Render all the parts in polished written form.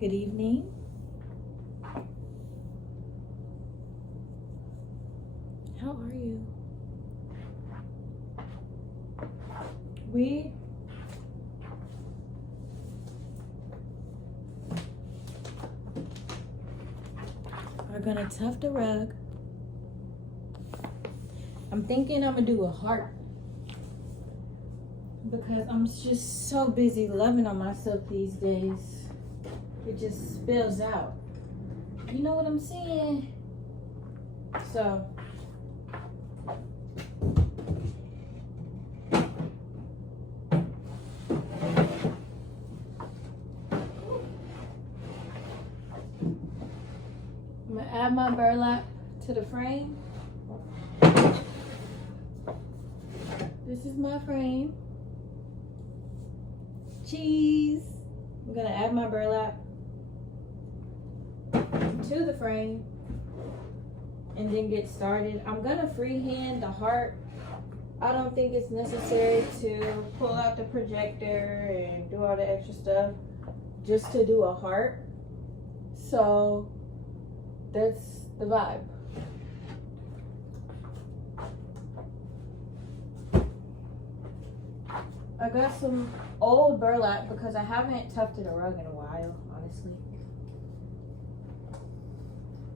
Good evening. How are you? We are gonna tuft the rug. I'm thinking I'm gonna do a heart because I'm just so busy loving on myself these days. It just spills out. You know what I'm saying? So I'm gonna add my burlap to the frame. This is my frame. Cheese. I'm gonna add my burlap to the frame and then get started. I'm gonna freehand the heart. I don't think it's necessary to pull out the projector and do all the extra stuff just to do a heart. So that's the vibe. I got some old burlap because I haven't tufted a rug in a while, honestly.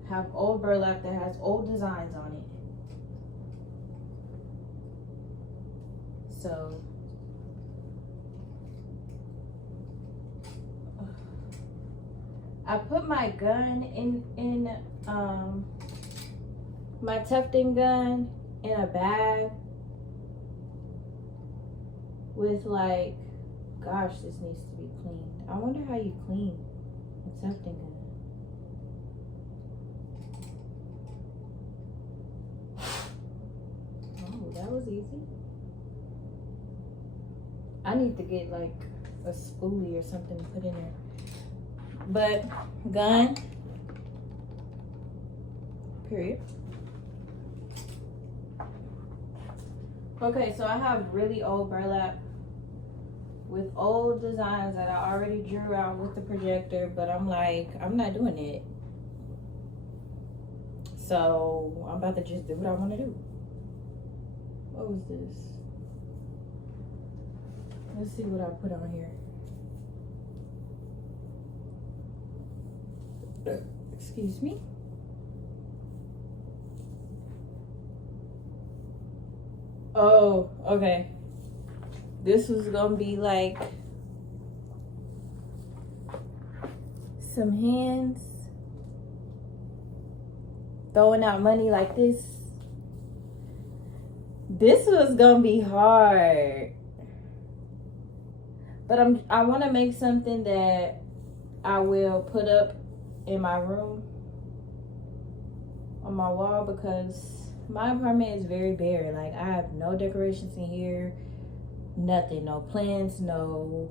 Have old burlap that has old designs on it. So I put my gun in my tufting gun in a bag with like, gosh, this needs to be cleaned. I wonder how you clean a tufting gun. Oh, that was easy. I need to get like a spoolie or something to put in there. But gun, period. Okay, so I have really old burlap with old designs that I already drew out with the projector, but I'm like, I'm not doing it. So I'm about to just do what I want to do. What was this? Let's see what I put on here. Excuse me. Oh, okay. This was gonna be like some hands throwing out money like this. This was gonna be hard. But I want to make something that I will put up in my room on my wall because my apartment is very bare. Like, I have no decorations in here, nothing, no plants, no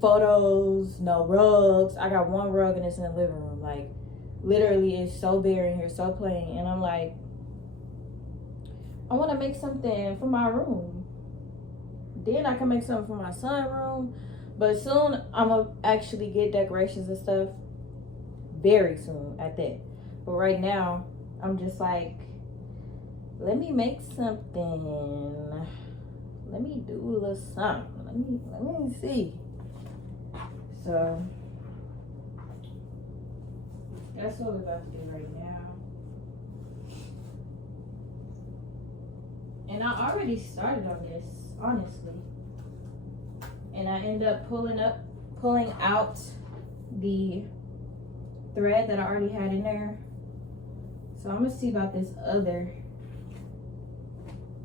photos, no rugs. I got one rug and it's in the living room. Like, literally, it's so bare in here, so plain. And I'm like, I want to make something for my room. Then I can make something for my son's room. But soon, I'm going to actually get decorations and stuff. Very soon at that. But right now, I'm just like, let me make something. Let me do a little something. Let me see. So that's what we're about to do right now. And I already started on this, honestly. And I end up pulling out the thread that I already had in there. So I'm gonna see about this other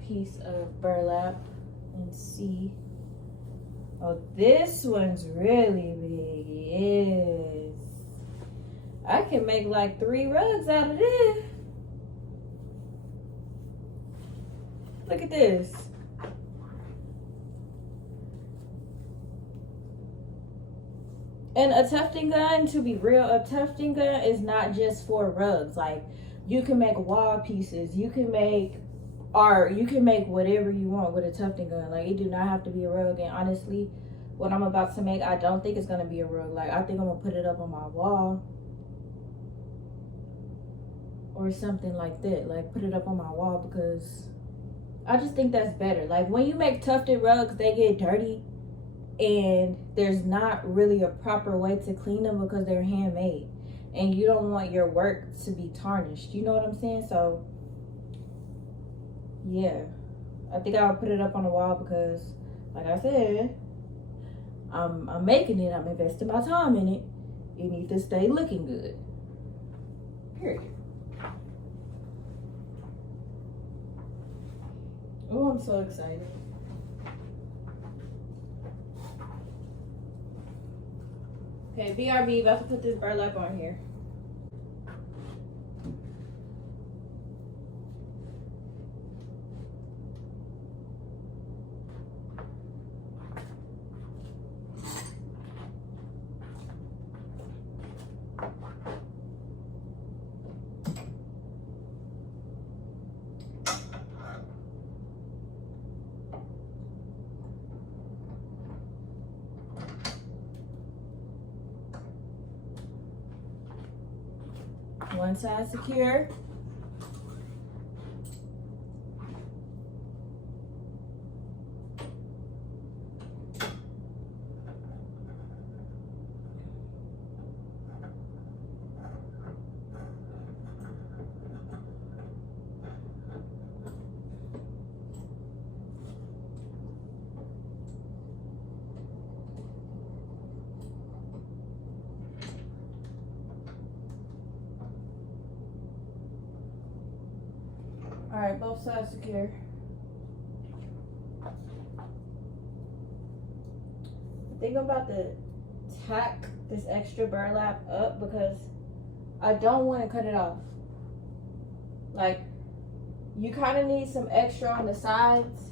piece of burlap and see. Oh, this one's really big. Yes. I can make like 3 rugs out of this. Look at this. And a tufting gun, to be real, a tufting gun is not just for rugs. Like, you can make wall pieces, you can make art, you can make whatever you want with a tufting gun. Like, it do not have to be a rug. And honestly, what I'm about to make, I don't think it's gonna be a rug. Like, I think I'm gonna put it up on my wall or something like that. Like, put it up on my wall because I just think that's better. Like, when you make tufted rugs, they get dirty and there's not really a proper way to clean them because they're handmade, and you don't want your work to be tarnished. You know what I'm saying? So yeah, I think I'll put it up on the wall because, like I said, I'm making it. I'm investing my time in it. It needs to stay looking good. Period. Oh, I'm so excited. Okay, BRB, about to put this burlap on here. One side secure. All right, both sides secure. I think I'm about to tack this extra burlap up because I don't want to cut it off. Like, you kind of need some extra on the sides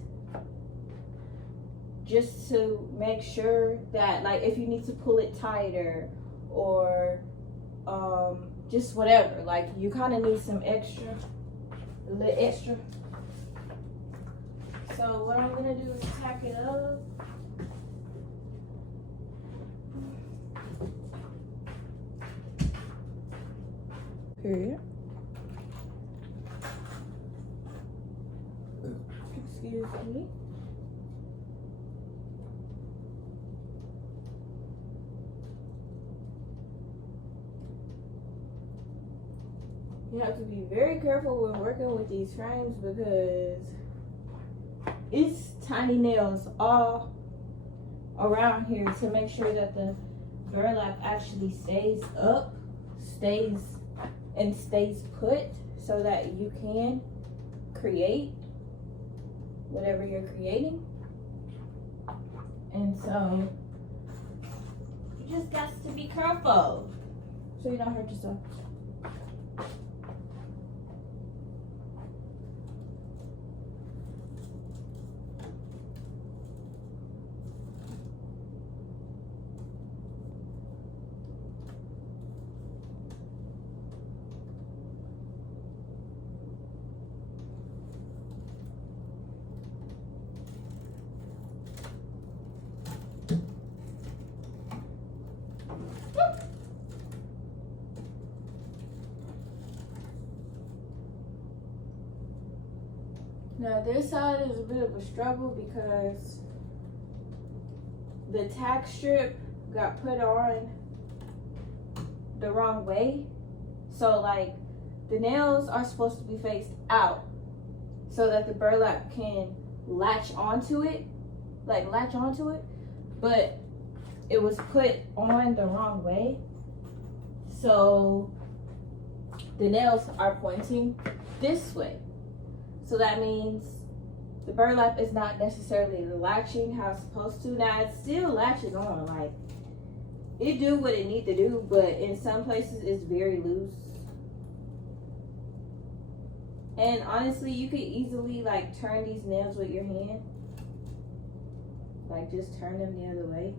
just to make sure that, like, if you need to pull it tighter or just whatever, like, you kind of need some extra. A little extra. So what I'm gonna do is tack it up. Period. Excuse me. You have to be very careful when working with these frames because it's tiny nails all around here to make sure that the burlap actually stays up, stays put so that you can create whatever you're creating. And so you just got to be careful so you don't hurt yourself. Now this side is a bit of a struggle because the tack strip got put on the wrong way. So like the nails are supposed to be faced out so that the burlap can latch onto it, but it was put on the wrong way. So the nails are pointing this way. So that means the burlap is not necessarily latching how it's supposed to. Now it still latches on, like it do what it need to do, but in some places it's very loose. And honestly, you could easily like turn these nails with your hand. Like just turn them the other way.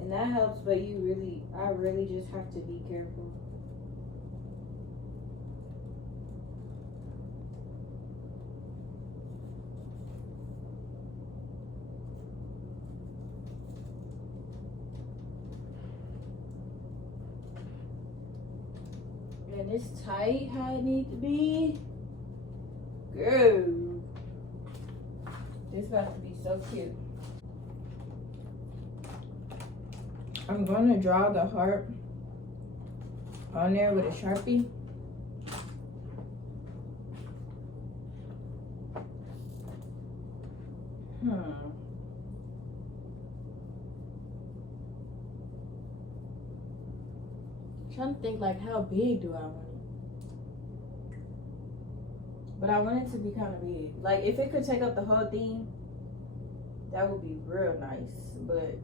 And that helps, but I really just have to be careful. And it's tight how it needs to be. Girl. This about to be so cute. I'm gonna draw the heart on there with a Sharpie. Trying to think like how big do I want it? But I want it to be kind of big. Like if it could take up the whole thing, that would be real nice. But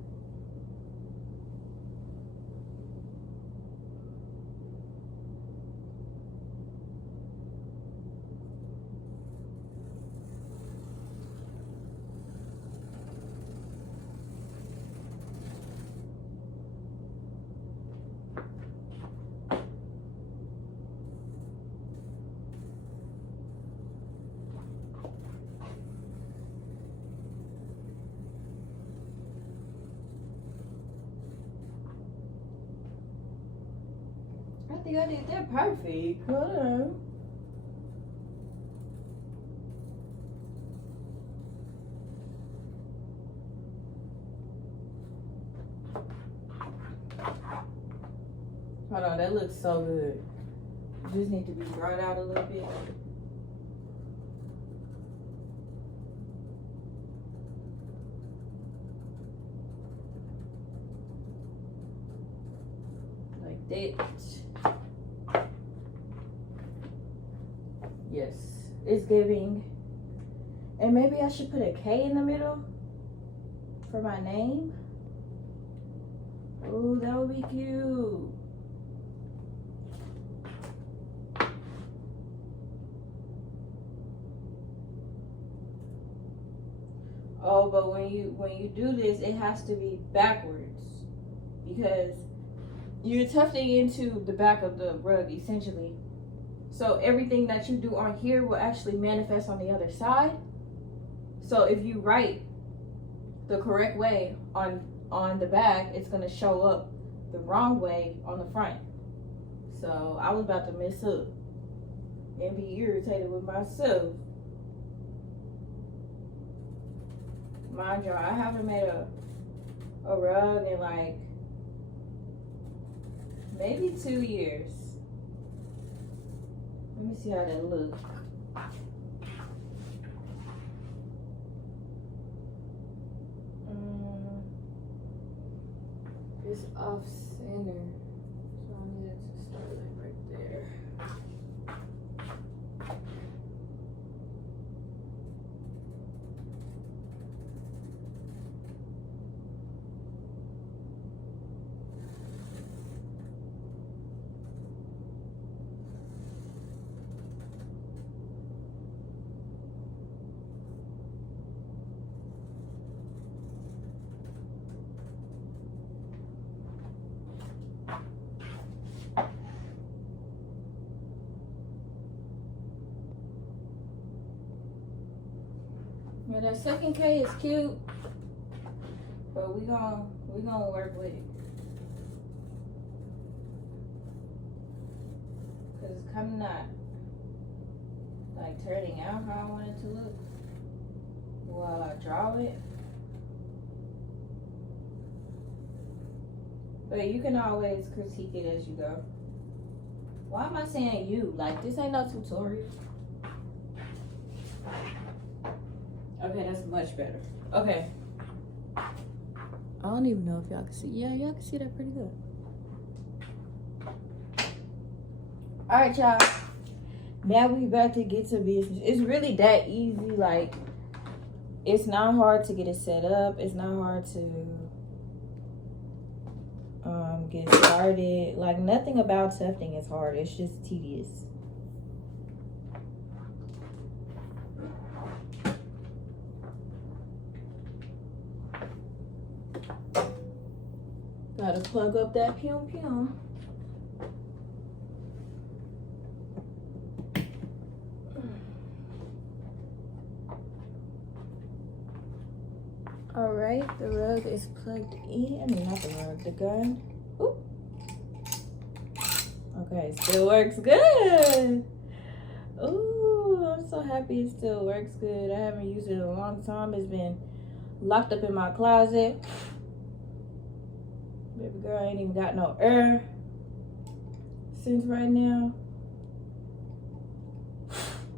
I think I did that perfect. Hold on. Hold on, that looks so good. Just need to be brought out a little bit. Like that. Yes, it's giving. And maybe I should put a K in the middle for my name. Oh, that would be cute. Oh, but when you do this, it has to be backwards because you're tufting into the back of the rug essentially. So everything that you do on here will actually manifest on the other side. So if you write the correct way on the back, it's gonna show up the wrong way on the front. So I was about to mess up and be irritated with myself. Mind you, I haven't made a rug in like maybe 2 years. Let me see how that looks. It's off center, so I need it to start like right there. Yeah, that second K is cute, but we gonna work with it because it's kind of not like turning out how I want it to look while I draw it. But you can always critique it as you go. Why am I saying you? Like this ain't no tutorial. Okay, that's much better. Okay. I don't even know if y'all can see. Yeah, y'all can see that pretty good. All right, y'all. Now we about to get to business. It's really that easy. Like, it's not hard to get it set up. It's not hard to get started. Like, nothing about tufting is hard. It's just tedious. Gotta plug up that pum pum. All right, the rug is plugged in. I mean, not the rug, the gun. Ooh. Okay, still works good. Ooh, I'm so happy it still works good. I haven't used it in a long time. It's been locked up in my closet. Baby girl ain't even got no air since right now.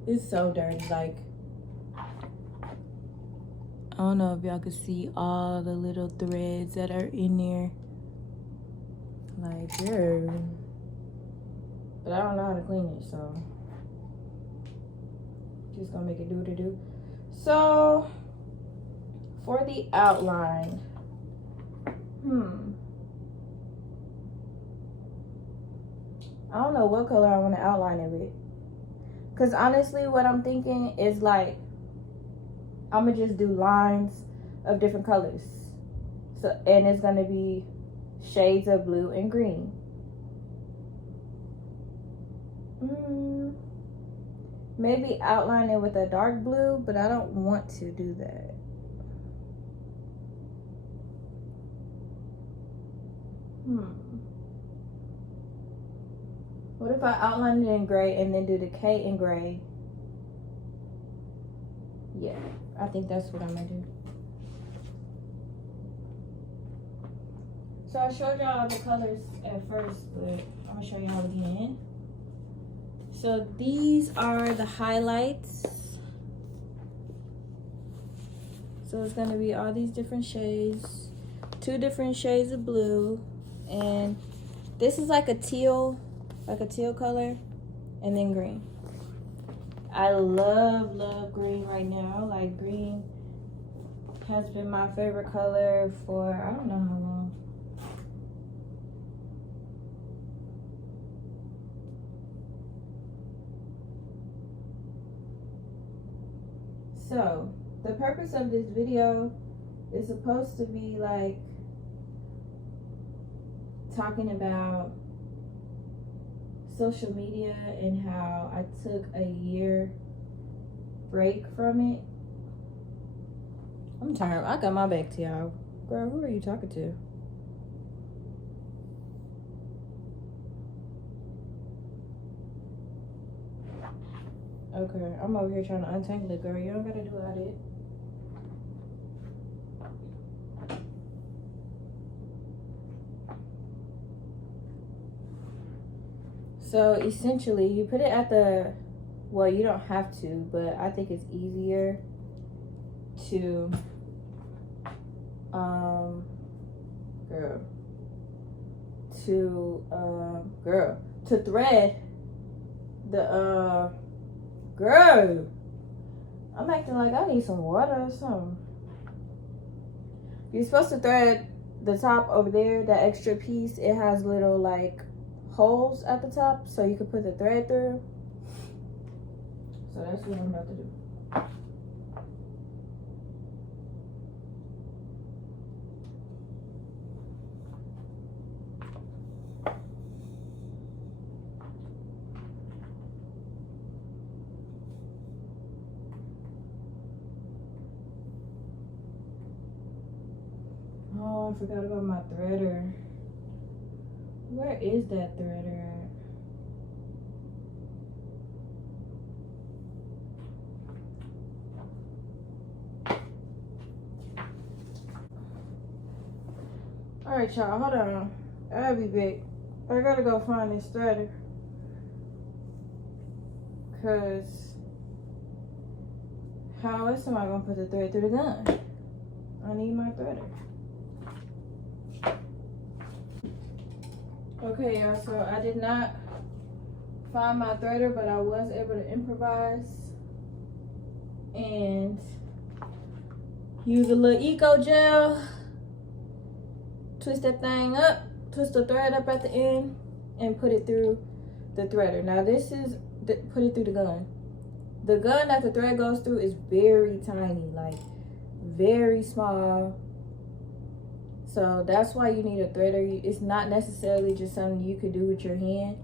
It's so dirty. Like, I don't know if y'all can see all the little threads that are in there. Like, yeah. But I don't know how to clean it, so just gonna make it do what it do. So for the outline, I don't know what color I want to outline it with. Cause honestly, what I'm thinking is like, I'm gonna just do lines of different colors. So, and it's gonna be shades of blue and green. Maybe outline it with a dark blue, but I don't want to do that. What if I outline it in gray and then do the K in gray? Yeah, I think that's what I'm gonna do. So I showed y'all the colors at first, but I'm gonna show y'all again. So these are the highlights. So it's gonna be all these different shades, 2 different shades of blue, and this is like a teal color, and then green. I love green right now. Like, green has been my favorite color for I don't know how long. So the purpose of this video is supposed to be like talking about social media and how I took a year break from it. I'm tired. I got my back to y'all. Girl, who are you talking to? Okay, I'm over here trying to untangle it, girl. You don't gotta do all that. So essentially, you put it at the, well, you don't have to, but I think it's easier to, to thread the, girl, I'm acting like I need some water or something. You're supposed to thread the top over there, that extra piece. It has little like holes at the top so you can put the thread through. So that's what I'm about to do. Oh, I forgot about my threader. Where is that threader at? Alright, y'all, hold on. I'll be back. I gotta go find this threader. Cause how else am I gonna put the thread through the gun? I need my threader. Okay, y'all, so I did not find my threader, but I was able to improvise and use a little eco gel. Twist that thing up, twist the thread up at the end, and put it through the threader. Now this is, put it through the gun. The gun that the thread goes through is very tiny, like very small. So that's why you need a threader. It's not necessarily just something you could do with your hand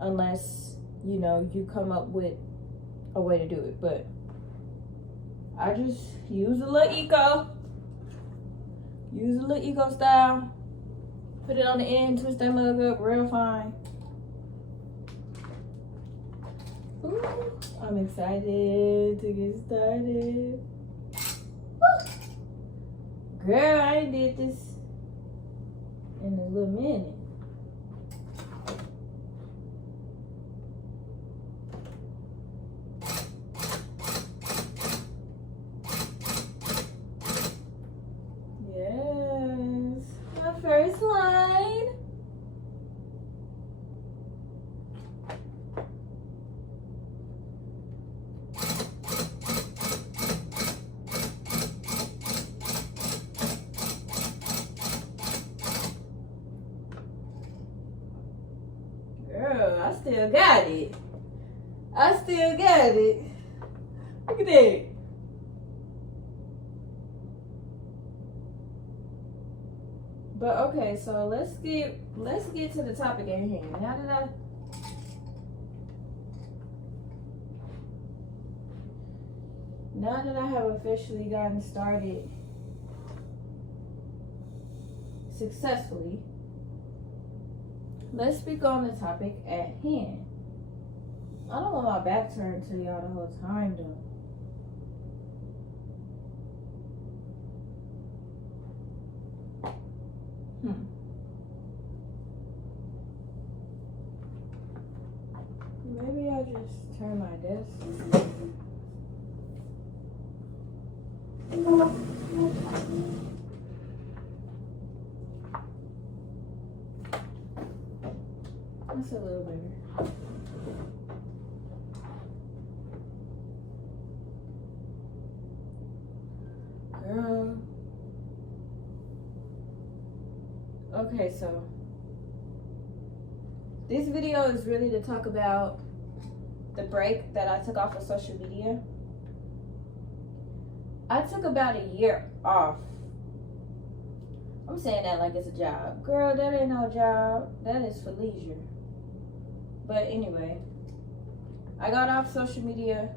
unless, you know, you come up with a way to do it. But I just use a little eco. Use a little eco style. Put it on the end, twist that mug up real fine. Ooh, I'm excited to get started. Woo. Girl, I ain't did this in a little minute. Yes, my first line. Girl, I still got it. I still got it. Look at that. But okay, so let's get to the topic at hand. Now that I have officially gotten started successfully, let's speak on the topic at hand. I don't want my back turned to y'all the whole time though. Maybe I'll just turn my desk. That's a little better. Girl. Okay, so this video is really to talk about the break that I took off of social media. I took about a year off. I'm saying that like it's a job. Girl, that ain't no job. That is for leisure. But anyway, I got off social media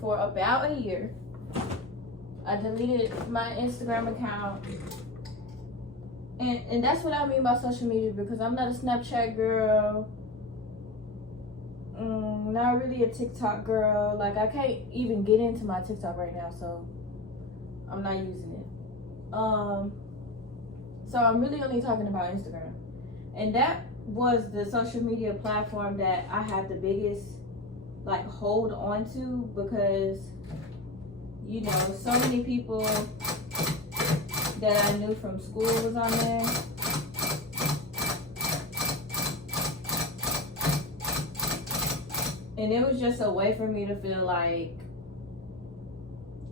for about a year. I deleted my Instagram account. And that's what I mean by social media, because I'm not a Snapchat girl. Not really a TikTok girl. Like, I can't even get into my TikTok right now, so I'm not using it. So I'm really only talking about Instagram. And that was the social media platform that I had the biggest, like, hold on to, because, you know, so many people that I knew from school was on there. And it was just a way for me to feel like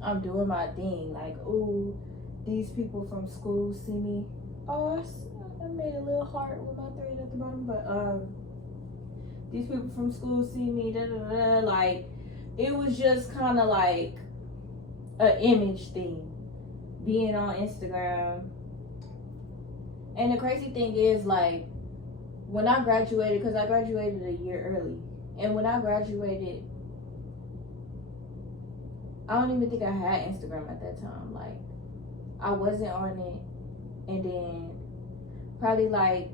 I'm doing my thing. Like, ooh, these people from school see me. Oh, I made a little heart with my thread at the bottom. But these people from school see me. Da, da, da. Like, it was just kind of like an image thing, being on Instagram. And the crazy thing is, like, when I graduated, because I graduated a year early, and when I graduated, I don't even think I had Instagram at that time. Like, I wasn't on it. And then probably like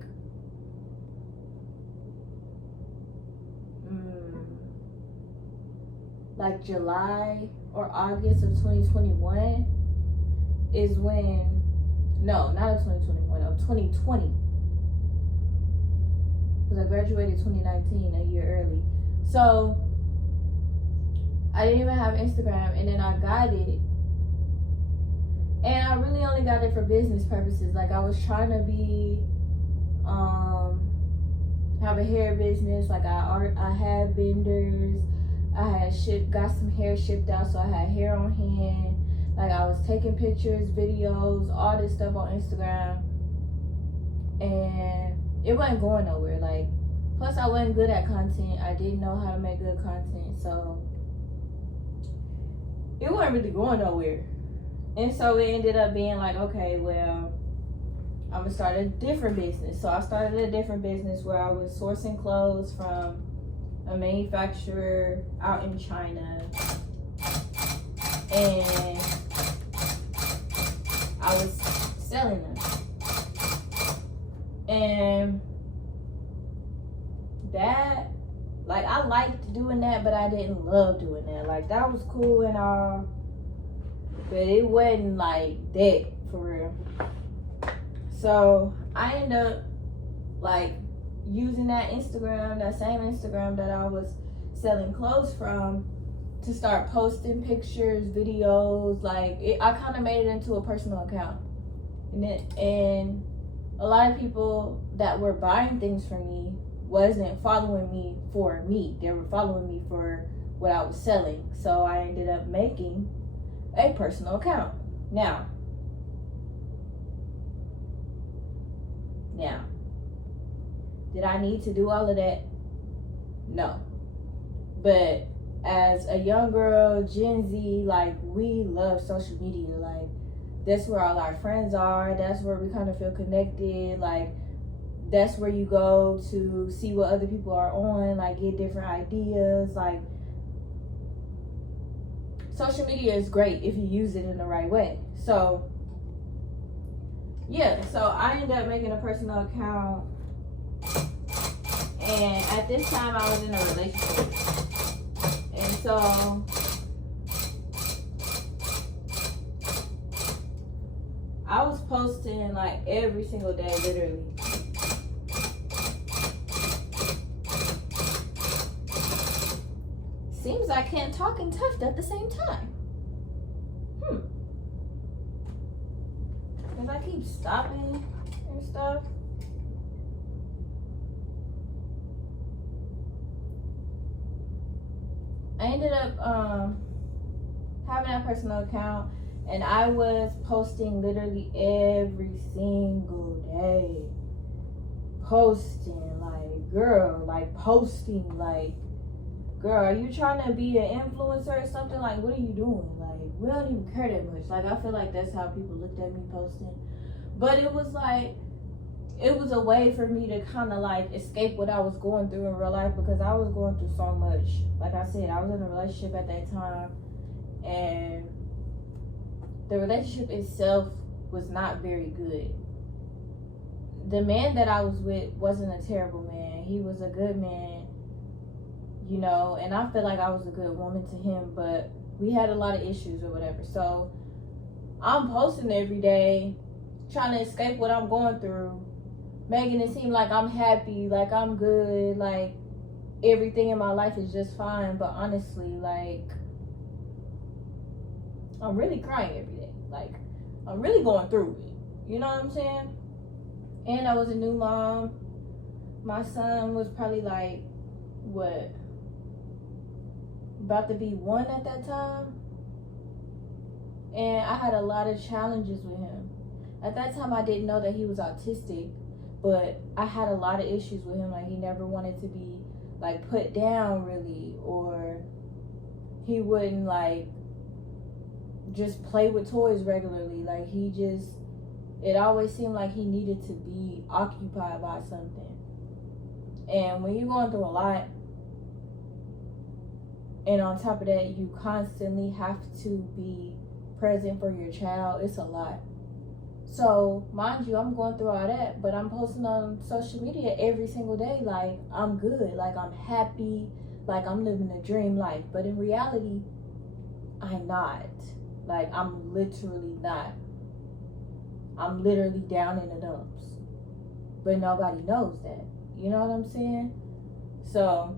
July or August of 2021 is when, no, not of 2021, of 2020. Because I graduated 2019, a year early. So I didn't even have Instagram, and then I got it. And I really only got it for business purposes. Like, I was trying to be, have a hair business. Like, I had vendors. I had got some hair shipped out, so I had hair on hand. Like, I was taking pictures, videos, all this stuff on Instagram. And it wasn't going nowhere. Like, plus I wasn't good at content. I didn't know how to make good content, so it wasn't really going nowhere. And so it ended up being like, okay, well, I'm gonna start a different business. So I started a different business where I was sourcing clothes from a manufacturer out in China, and I was selling them. And liked doing that, but I didn't love doing that. Like, that was cool and all, but it wasn't like that for real. So I ended up like using that Instagram, that same Instagram that I was selling clothes from, to start posting pictures, videos. Like, I kind of made it into a personal account, and a lot of people that were buying things from me wasn't following me for me. They were following me for what I was selling. So I ended up making a personal account. Now, did I need to do all of that? No. But as a young girl, Gen Z, like, we love social media. Like, that's where all our friends are. That's where we kind of feel connected. Like, that's where you go to see what other people are on, like, get different ideas. Like, social media is great if you use it in the right way. So, yeah, so I ended up making a personal account. And at this time, I was in a relationship. And so I was posting like every single day, literally. Seems I can't talk and tuft at the same time. Because I keep stopping and stuff. I ended up having a personal account, and I was posting literally every single day. Posting, like, girl, like, posting, like, girl, are you trying to be an influencer or something? Like, what are you doing? Like, we don't even care that much. Like, I feel like that's how people looked at me posting. But it was like, it was a way for me to kind of like escape what I was going through in real life, because I was going through so much. Like I said, I was in a relationship at that time, and the relationship itself was not very good. The man that I was with wasn't a terrible man. He was a good man, you know, and I feel like I was a good woman to him, but we had a lot of issues or whatever. So I'm posting every day, trying to escape what I'm going through, making it seem like I'm happy, like I'm good, like everything in my life is just fine. But honestly, like, I'm really crying every day. Like, I'm really going through it. You know what I'm saying? And I was a new mom. My son was probably like, what, about to be 1 at that time. And I had a lot of challenges with him. At that time, I didn't know that he was autistic, but I had a lot of issues with him. Like, he never wanted to be, like, put down, really, or he wouldn't, like, just play with toys regularly. Like, he just, it always seemed like he needed to be occupied by something. And when you're going through a lot, and on top of that, you constantly have to be present for your child, it's a lot. So, mind you, I'm going through all that, but I'm posting on social media every single day like I'm good, like I'm happy, like I'm living a dream life. But in reality, I'm not. Like, I'm literally not. I'm literally down in the dumps. But nobody knows that. You know what I'm saying? So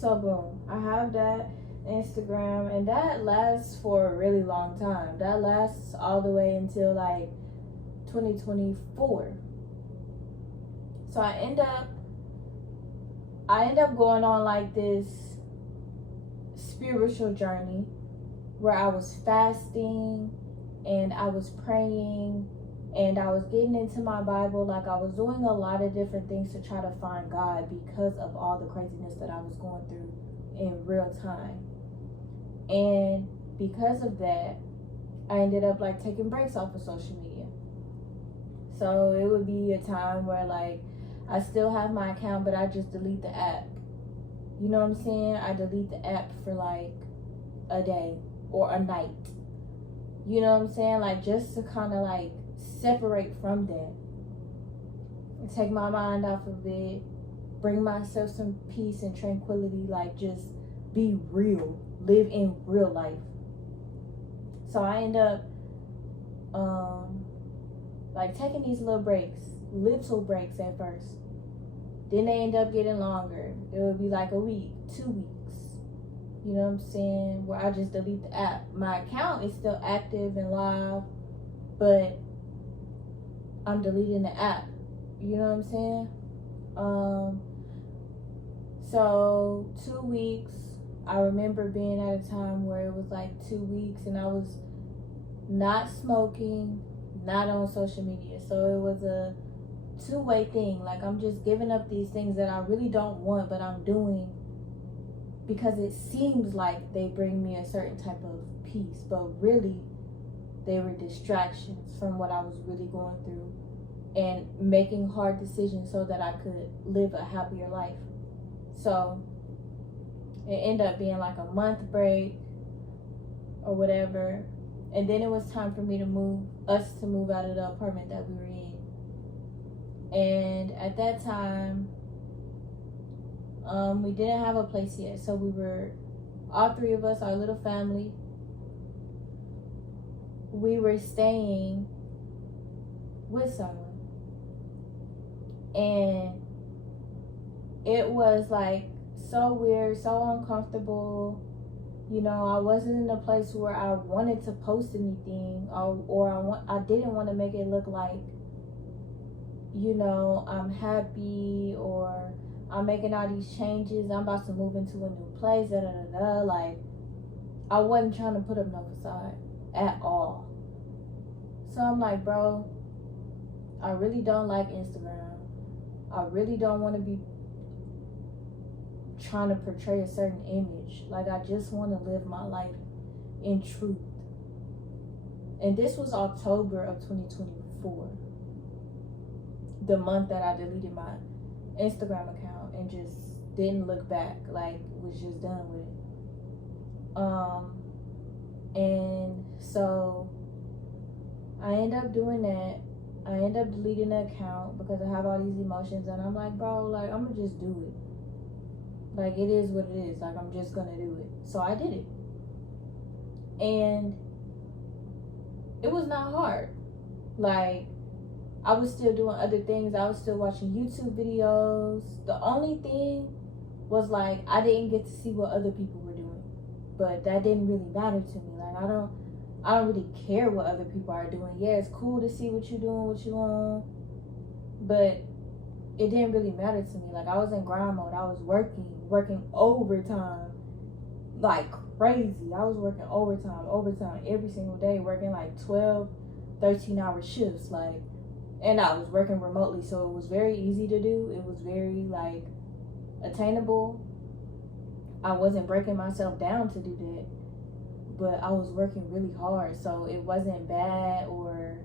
boom. I have that Instagram, and that lasts for a really long time. That lasts all the way until like 2024. So I end up going on like this spiritual journey where I was fasting and I was praying and I was getting into my Bible. Like, I was doing a lot of different things to try to find God because of all the craziness that I was going through in real time. And because of that, I ended up like taking breaks off of social media. So it would be a time where like I still have my account, but I just delete the app. You know what I'm saying? I delete the app for like a day or a night. You know what I'm saying? Like, just to kind of like separate from that and take my mind off of it bring myself some peace and tranquility, like just be real, live in real life. So I end up like taking these little breaks at first. Then they end up getting longer. It would be like a week, 2 weeks. You know what I'm saying? Where I just delete the app. My account is still active and live, but I'm deleting the app. You know what I'm saying? So 2 weeks, I remember being at a time where it was like 2 weeks and I was not smoking, not on social media. So it was a two-way thing. Like, I'm just giving up these things that I really don't want, but I'm doing because it seems like they bring me a certain type of peace, but really they were distractions from what I was really going through and making hard decisions so that I could live a happier life. So it ended up being like a month break or whatever, and then it was time for me to move out of the apartment that we were in. And at that time, we didn't have a place yet, so we were, all three of us, our little family, we were staying with someone. And it was like so weird, so uncomfortable. You know, I wasn't in a place where I wanted to post anything, or I didn't want to make it look like, you know, I'm happy or I'm making all these changes, I'm about to move into a new place, Like, I wasn't trying to put up no facade at all. So I'm like, bro, I really don't like Instagram. I really don't want to be trying to portray a certain image. Like, I just want to live my life in truth. And this was October of 2024, the month that I deleted my Instagram account and just didn't look back, like was just done with it. And so I end up doing that. I end up deleting the account because I have all these emotions, and I'm like, bro, like, I'm gonna just do it. Like, it is what it is. Like, I'm just gonna do it. So I did it. And it was not hard. Like, I was still doing other things. I was still watching YouTube videos. The only thing was, like, I didn't get to see what other people were doing. But that didn't really matter to me. Like, I don't really care what other people are doing. Yeah, it's cool to see what you're doing, what you on, but it didn't really matter to me. Like, I was in grind mode. I was working overtime like crazy. I was working overtime every single day, working like 12, 13-hour shifts. Like, and I was working remotely, so it was very easy to do. It was very, like, attainable. I wasn't breaking myself down to do that, but I was working really hard, so it wasn't bad, or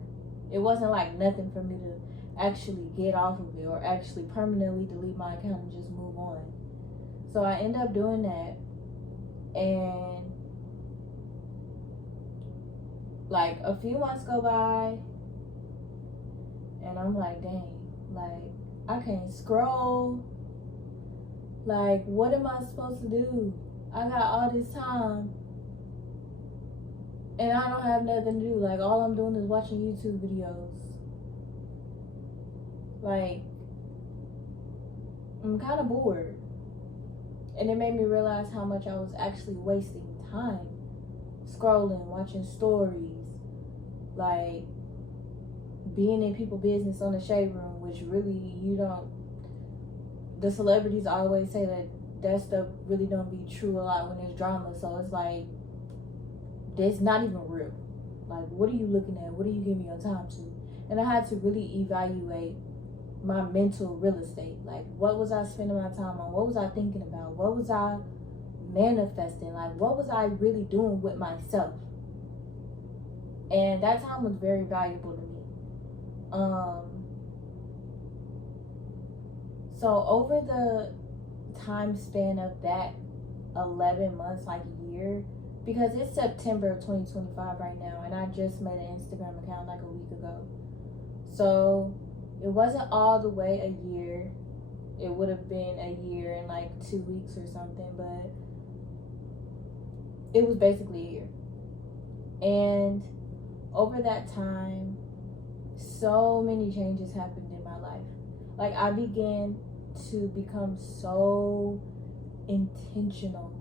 it wasn't like nothing for me to actually get off of it or actually permanently delete my account and just move on. So I ended up doing that, and like a few months go by, and I'm like, dang, like, I can't scroll. Like, what am I supposed to do? I got all this time and I don't have nothing to do. Like, all I'm doing is watching YouTube videos. Like, I'm kind of bored. And it made me realize how much I was actually wasting time scrolling, watching stories, like being in people's business on the shade room, which really, you don't, the celebrities always say that stuff really don't be true a lot when there's drama. So it's like, that's not even real. Like, what are you looking at? What are you giving your time to? And I had to really evaluate my mental real estate. Like, what was I spending my time on? What was I thinking about? What was I manifesting? Like, what was I really doing with myself? And that time was very valuable to me. So over the time span of that 11 months, like a year, because it's September of 2025 right now, and I just made an Instagram account like a week ago. So it wasn't all the way a year, It would have been a year and like 2 weeks or something, but it was basically a year. And over that time, so many changes happened in my life. Like, I began to become so intentional.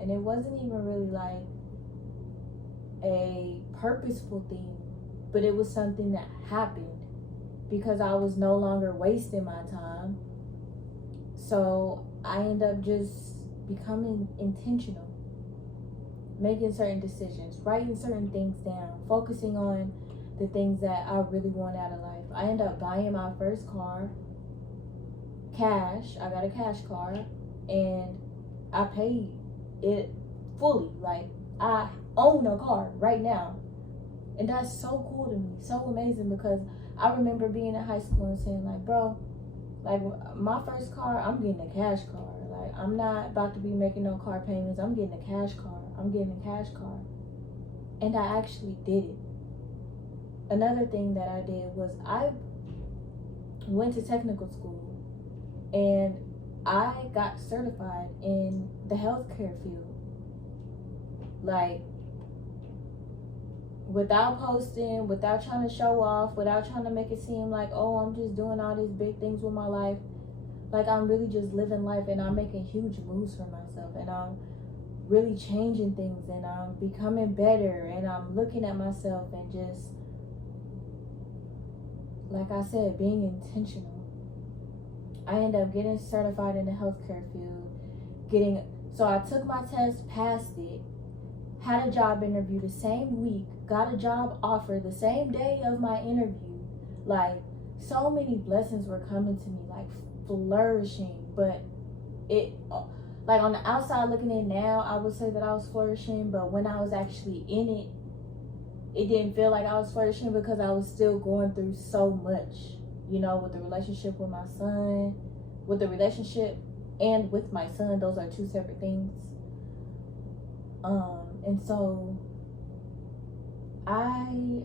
And it wasn't even really like a purposeful thing, but it was something that happened because I was no longer wasting my time. So I end up just becoming intentional, making certain decisions, writing certain things down, focusing on the things that I really want out of life. I end up buying my first car, cash. I got a cash car, and I paid it fully. Like, I own a car right now. And that's so cool to me, so amazing, because I remember being in high school and saying, like, bro, like, my first car, I'm getting a cash car. Like, I'm not about to be making no car payments. I'm getting a cash car. I'm getting a cash car. And I actually did it. Another thing that I did was I went to technical school and I got certified in the healthcare field. Like, without posting, without trying to show off, without trying to make it seem like, oh, I'm just doing all these big things with my life. Like, I'm really just living life, and I'm making huge moves for myself, and I'm really changing things, and I'm becoming better, and I'm looking at myself and just, like I said, being intentional. I ended up getting certified in the healthcare field, so I took my test, passed it, had a job interview the same week, got a job offer the same day of my interview. Like, so many blessings were coming to me, like, flourishing. But it, like, on the outside looking in now, I would say that I was flourishing, but when I was actually in it, it didn't feel like I was flourishing because I was still going through so much, you know, with the relationship with my son, with the relationship and with my son. Those are two separate things. And so I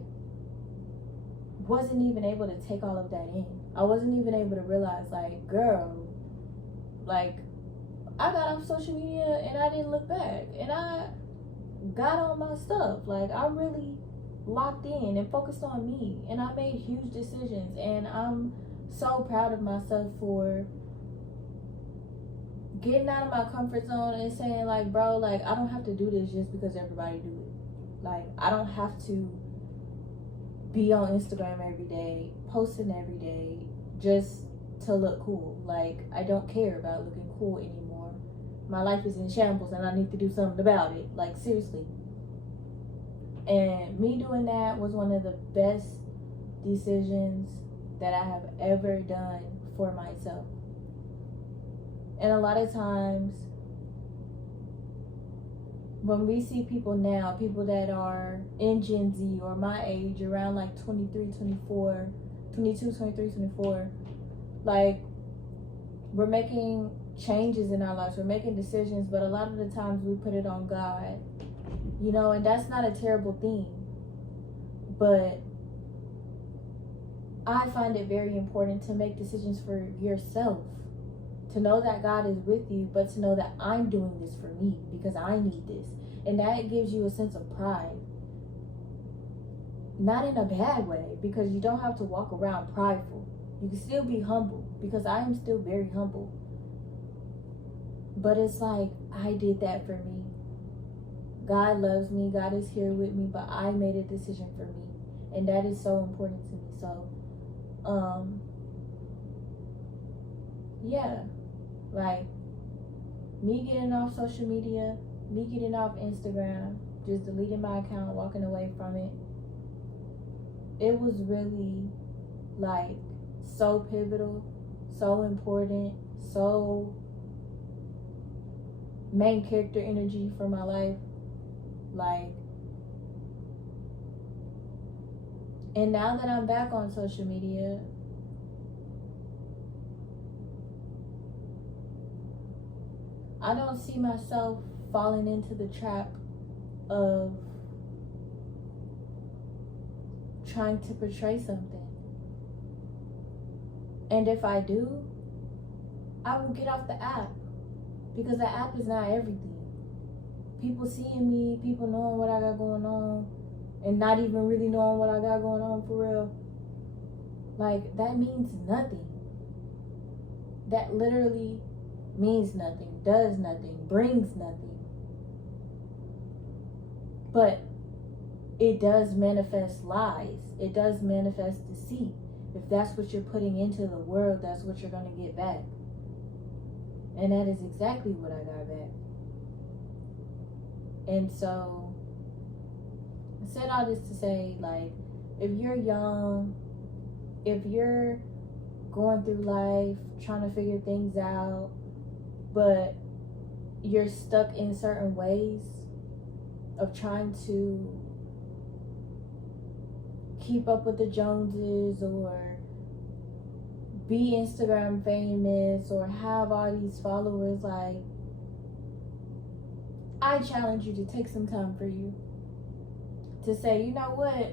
wasn't even able to take all of that in. I wasn't even able to realize, like, girl, like, I got off social media and I didn't look back, and I got all my stuff. Like, I really locked in and focused on me, and I made huge decisions, and I'm so proud of myself for getting out of my comfort zone and saying, like, bro, like, I don't have to do this just because everybody do it. Like, I don't have to be on Instagram every day, posting every day, just to look cool. Like, I don't care about looking cool anymore. My life is in shambles and I need to do something about it. Like, seriously. And me doing that was one of the best decisions that I have ever done for myself. And a lot of times when we see people now, people that are in Gen Z or my age, around like 23, 24, 22, 23, 24, like, we're making changes in our lives, we're making decisions, but a lot of the times we put it on God, you know, and that's not a terrible thing. But I find it very important to make decisions for yourself, to know that God is with you, but to know that I'm doing this for me because I need this. And that gives you a sense of pride. Not in a bad way, because you don't have to walk around prideful. You can still be humble, because I am still very humble. But it's like, I did that for me. God loves me, God is here with me, but I made a decision for me. And that is so important to me. So, yeah. Like, me getting off social media, me getting off Instagram, just deleting my account, walking away from it, it was really, like, so pivotal, so important, so main character energy for my life. Like, and now that I'm back on social media, I don't see myself falling into the trap of trying to portray something. And if I do, I will get off the app, because the app is not everything. People seeing me, people knowing what I got going on, and not even really knowing what I got going on for real, like, that means nothing. That literally means nothing, does nothing, brings nothing. But it does manifest lies. It does manifest deceit. If that's what you're putting into the world, that's what you're going to get back. And that is exactly what I got back. And so, I said all this to say, like, if you're young, if you're going through life, trying to figure things out, but you're stuck in certain ways of trying to keep up with the Joneses, or be Instagram famous, or have all these followers, like, I challenge you to take some time for you. To say, you know what?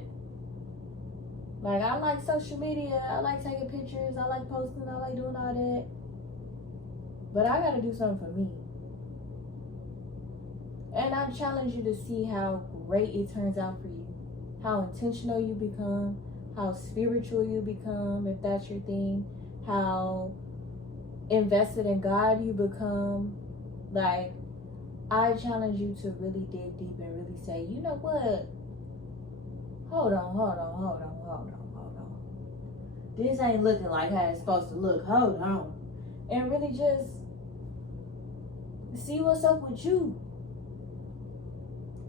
Like, I like social media. I like taking pictures. I like posting. I like doing all that. But I got to do something for me. And I challenge you to see how great it turns out for you. How intentional you become. How spiritual you become, if that's your thing. How invested in God you become. Like, I challenge you to really dig deep and really say, you know what? Hold on. This ain't looking like how it's supposed to look. Hold on. And really just see what's up with you.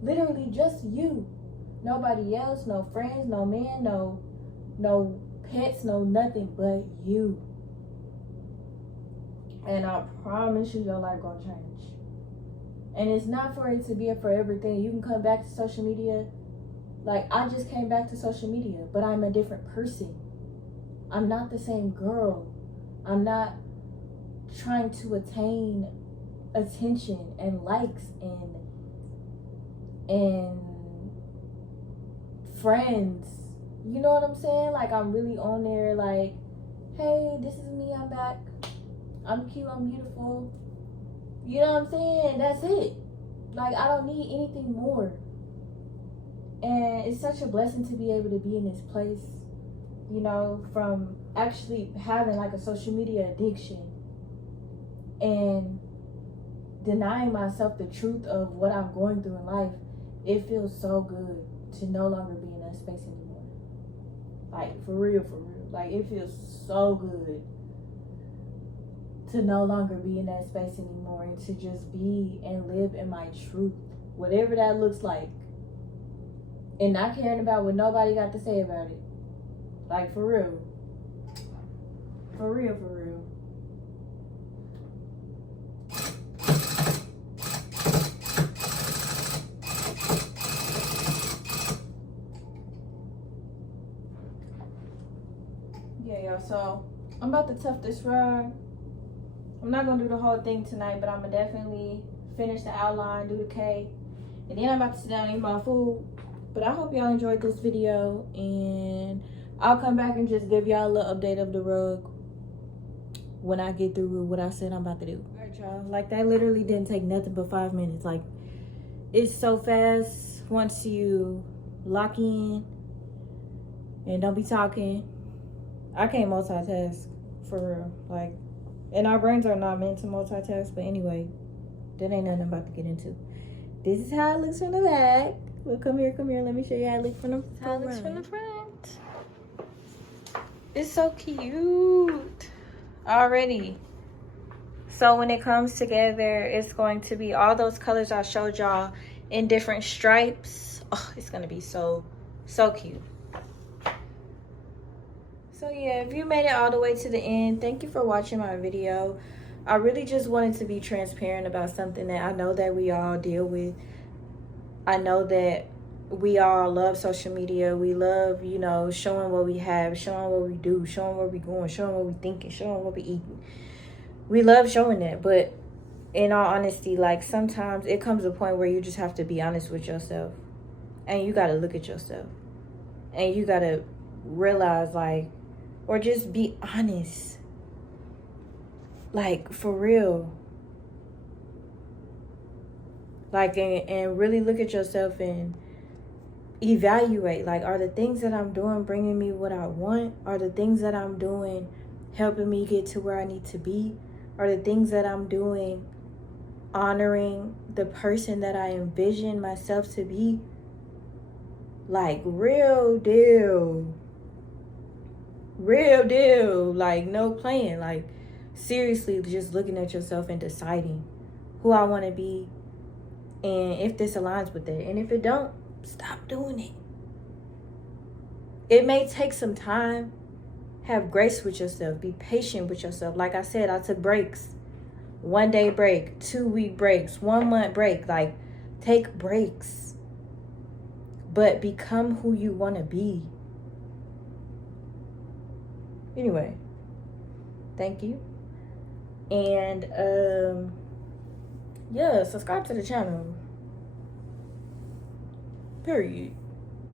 Literally just you. Nobody else, no friends, no man, no pets, no nothing but you. And I promise you, your life gonna change. And it's not for it to be a forever thing. You can come back to social media. Like, I just came back to social media, but I'm a different person. I'm not the same girl. I'm not trying to attain attention and likes and friends. You know what I'm saying? Like, I'm really on there like, hey, this is me, I'm back. I'm cute, I'm beautiful. You know what I'm saying? That's it. Like, I don't need anything more. And it's such a blessing to be able to be in this place, you know, from actually having like a social media addiction and denying myself the truth of what I'm going through in life. It feels so good to no longer be in that space anymore. Like, for real. Like, it feels so good to no longer be in that space anymore, and to just be and live in my truth, whatever that looks like, and not caring about what nobody got to say about it. Like, for real. Yeah, y'all, so I'm about to tuft this rug. I'm not gonna do the whole thing tonight, but I'm gonna definitely finish the outline, do the K, and then I'm about to sit down and eat my food. But I hope y'all enjoyed this video, and I'll come back and just give y'all a little update of the rug when I get through what I said I'm about to do. All right, y'all, like, that literally didn't take nothing but 5 minutes. Like, it's so fast once you lock in and don't be talking. I can't multitask, for real. Like, and our brains are not meant to multitask, but anyway, that ain't nothing I'm about to get into. This is how it looks from the back. Well, come here. Let me show you how it looks from the front. How it looks from the front. It's so cute already. So when it comes together, it's going to be all those colors I showed y'all in different stripes. Oh, it's gonna be so cute. So yeah, if you made it all the way to the end, thank you for watching my video. I really just wanted to be transparent about something that I know that we all deal with. I know that we all love social media. We love, you know, showing what we have, showing what we do, showing where we going, showing what we thinking, showing what we eating. We love showing that, but in all honesty, like, sometimes it comes to a point where you just have to be honest with yourself, and you got to look at yourself, and you got to realize, like, Or just be honest. Like, for real. Like, and really look at yourself and evaluate. Like, are the things that I'm doing bringing me what I want? Are the things that I'm doing helping me get to where I need to be? Are the things that I'm doing honoring the person that I envision myself to be? Like, real deal. Real deal. Like, no playing. Like, seriously, just looking at yourself and deciding who I want to be and if this aligns with it. And if it don't, stop doing it. It may take some time. Have grace with yourself. Be patient with yourself. Like I said, I took breaks. 1 day break, 2 week breaks, 1 month break. Like, take breaks. But become who you want to be. Anyway, thank you. And yeah, subscribe to the channel. Period.